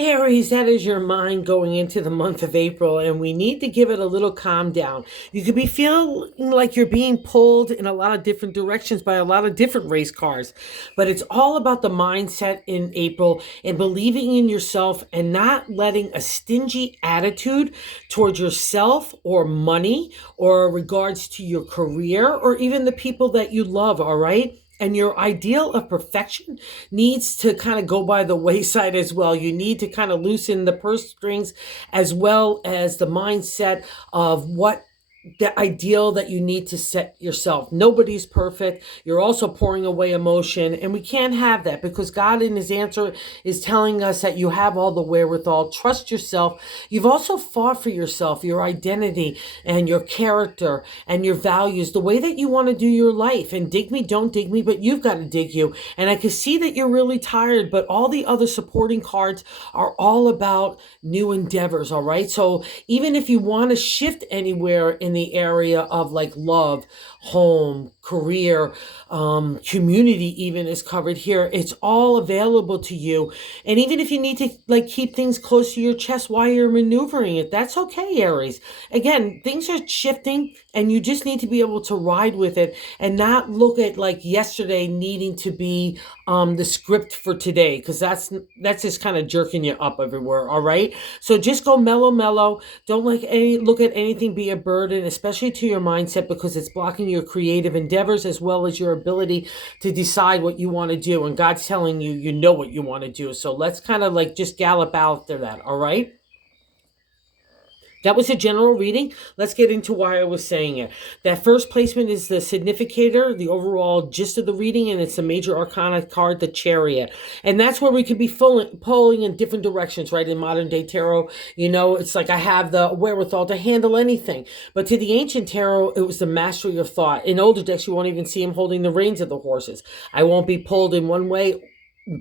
Aries, that is your mind going into the month of April, and we need to give it a little calm down. You could be feeling like you're being pulled in a lot of different directions by a lot of different race cars, but it's all about the mindset in April and believing in yourself and not letting a stingy attitude towards yourself or money or regards to your career or even the people that you love, all right? And your ideal of perfection needs to kind of go by the wayside as well. You need to kind of loosen the purse strings as well as the mindset of what the ideal that you need to set yourself. Nobody's perfect. You're also pouring away emotion, and we can't have that because God in his answer is telling us that you have all the wherewithal. Trust yourself. You've also fought for yourself, your identity and your character and your values, the way that you want to do your life. And dig me, don't dig me, but you've got to dig you. And I can see that you're really tired, but all the other supporting cards are all about new endeavors, all right? So even if you want to shift anywhere in the area of like love, home, career, community even is covered here. It's all available to you. And even if you need to like keep things close to your chest while you're maneuvering it, that's okay, Aries. Again, things are shifting and you just need to be able to ride with it and not look at like yesterday needing to be the script for today, because that's just kind of jerking you up everywhere. All right. So just go mellow. Don't look at anything be a burden, especially to your mindset, because it's blocking your creative endeavors as well as your ability to decide what you want to do. And God's telling you, you know what you want to do. So let's kind of like just gallop after that. All right. That was a general reading. Let's get into why I was saying it. That first placement is the significator, the overall gist of the reading, and it's a major arcana card, the Chariot. And that's where we could be pulling in different directions, right? In modern day tarot, it's like I have the wherewithal to handle anything. But to the ancient tarot, it was the mastery of thought. In older decks, you won't even see him holding the reins of the horses. I won't be pulled in one way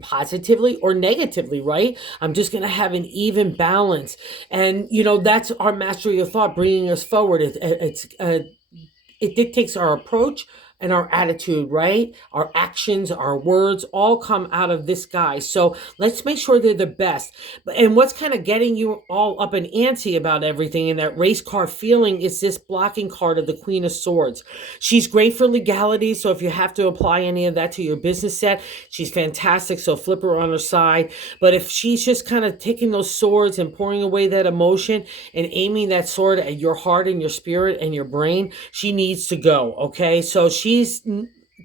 positively or negatively, right? I'm just going to have an even balance. And, that's our mastery of thought bringing us forward. It dictates our approach and our attitude, right? Our actions, our words all come out of this guy. So let's make sure they're the best. And what's kind of getting you all up and antsy about everything and that race car feeling is this blocking card of the Queen of Swords. She's great for legality. So if you have to apply any of that to your business set, she's fantastic. So flip her on her side. But if she's just kind of taking those swords and pouring away that emotion and aiming that sword at your heart and your spirit and your brain, she needs to go. Okay. So she's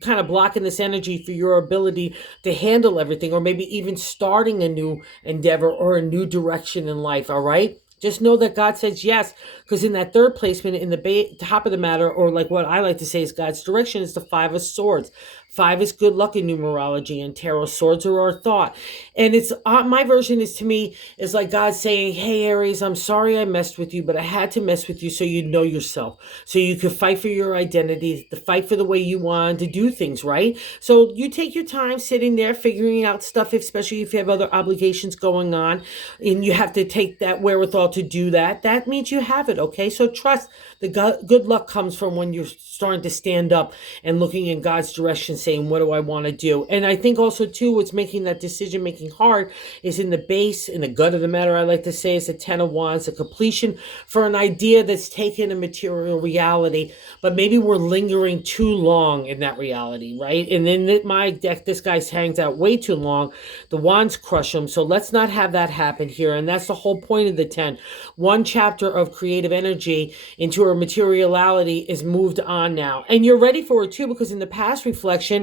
kind of blocking this energy for your ability to handle everything, or maybe even starting a new endeavor or a new direction in life. All right. Just know that God says yes, because in that third placement, in the top of the matter, or like what I like to say is God's direction, is the Five of Swords. Five is good luck in numerology, and tarot swords are our thought. And it's my version is to me is like God saying, "Hey Aries, I'm sorry I messed with you, but I had to mess with you so you know yourself, so you could fight for your identity, to fight for the way you want to do things, right? So you take your time sitting there figuring out stuff, especially if you have other obligations going on, and you have to take that wherewithal to do that. That means you have it, okay? So trust the good luck comes from when you're starting to stand up and looking in God's direction, saying, what do I want to do? And I think also too, what's making that decision making hard is in the base, in the gut of the matter, I like to say, is the Ten of Wands, a completion for an idea that's taken a material reality, but maybe we're lingering too long in that reality, right? And then my deck, this guy hangs out way too long. The Wands crush him. So let's not have that happen here. And that's the whole point of the 10. One chapter of creative energy into a materiality is moved on now. And you're ready for it too, because in the past reflection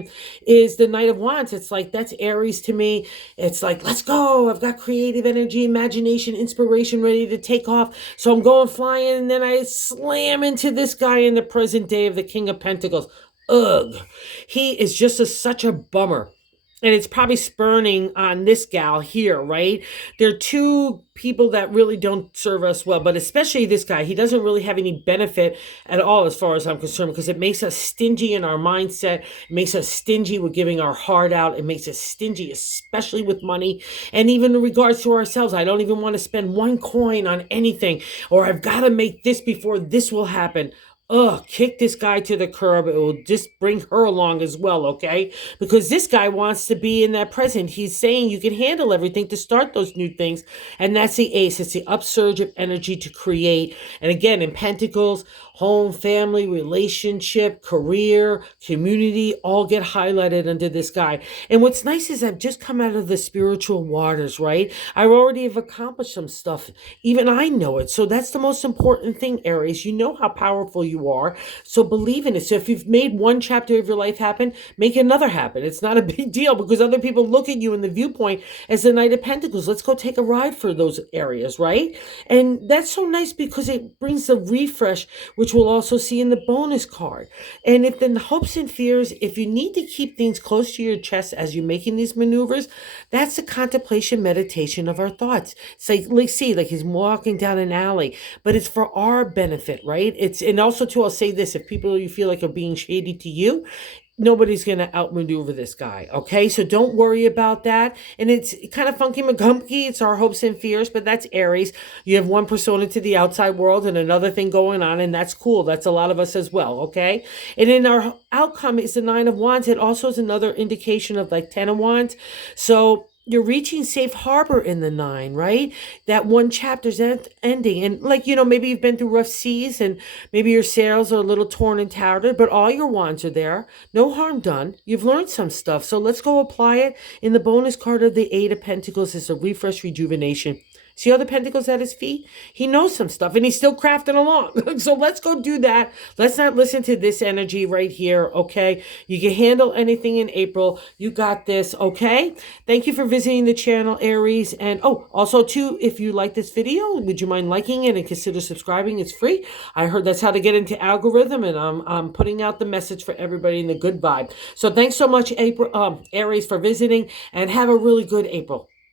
is the Knight of Wands. It's like, that's Aries to me. It's like, let's go. I've got creative energy, imagination, inspiration ready to take off. So I'm going flying, and then I slam into this guy in the present day of the King of Pentacles. Ugh. He is just such a bummer. And it's probably spurning on this gal here, right? They're two people that really don't serve us well, but especially this guy. He doesn't really have any benefit at all as far as I'm concerned, because it makes us stingy in our mindset. It makes us stingy with giving our heart out. It makes us stingy, especially with money. And even in regards to ourselves, I don't even want to spend one coin on anything, or I've got to make this before this will happen. kick this guy to the curb. It will just bring her along as well, okay? Because this guy wants to be in that present. He's saying you can handle everything to start those new things. And that's the ace. It's the upsurge of energy to create. And again, in Pentacles, home, family, relationship, career, community, all get highlighted under this guy. And what's nice is I've just come out of the spiritual waters, right? I already have accomplished some stuff. Even I know it. So that's the most important thing, Aries. You know how powerful you are. So believe in it. So if you've made one chapter of your life happen, make another happen. It's not a big deal because other people look at you in the viewpoint as the Knight of Pentacles. Let's go take a ride for those areas, right? And that's so nice because it brings a refresh, which we'll also see in the bonus card. And if the hopes and fears, if you need to keep things close to your chest as you're making these maneuvers, that's the contemplation meditation of our thoughts. It's like see, like he's walking down an alley, but it's for our benefit, right? And also too, I'll say this, if people you feel like are being shady to you, nobody's going to outmaneuver this guy. Okay. So don't worry about that. And it's kind of funky McGumpy. It's our hopes and fears, but that's Aries. You have one persona to the outside world and another thing going on. And that's cool. That's a lot of us as well. Okay. And in our outcome is the 9 of Wands. It also is another indication of like 10 of Wands. So you're reaching safe harbor in the 9, right? That one chapter's ending. And like, maybe you've been through rough seas and maybe your sails are a little torn and tattered, but all your wands are there. No harm done. You've learned some stuff. So let's go apply it. In the bonus card of the 8 of Pentacles is a refresh, rejuvenation. See all the pentacles at his feet? He knows some stuff and he's still crafting along. So let's go do that. Let's not listen to this energy right here, okay? You can handle anything in April. You got this, okay? Thank you for visiting the channel, Aries. And also too, if you like this video, would you mind liking it and consider subscribing? It's free. I heard that's how to get into algorithm, and I'm putting out the message for everybody in the good vibe. So thanks so much, Aries, for visiting, and have a really good April.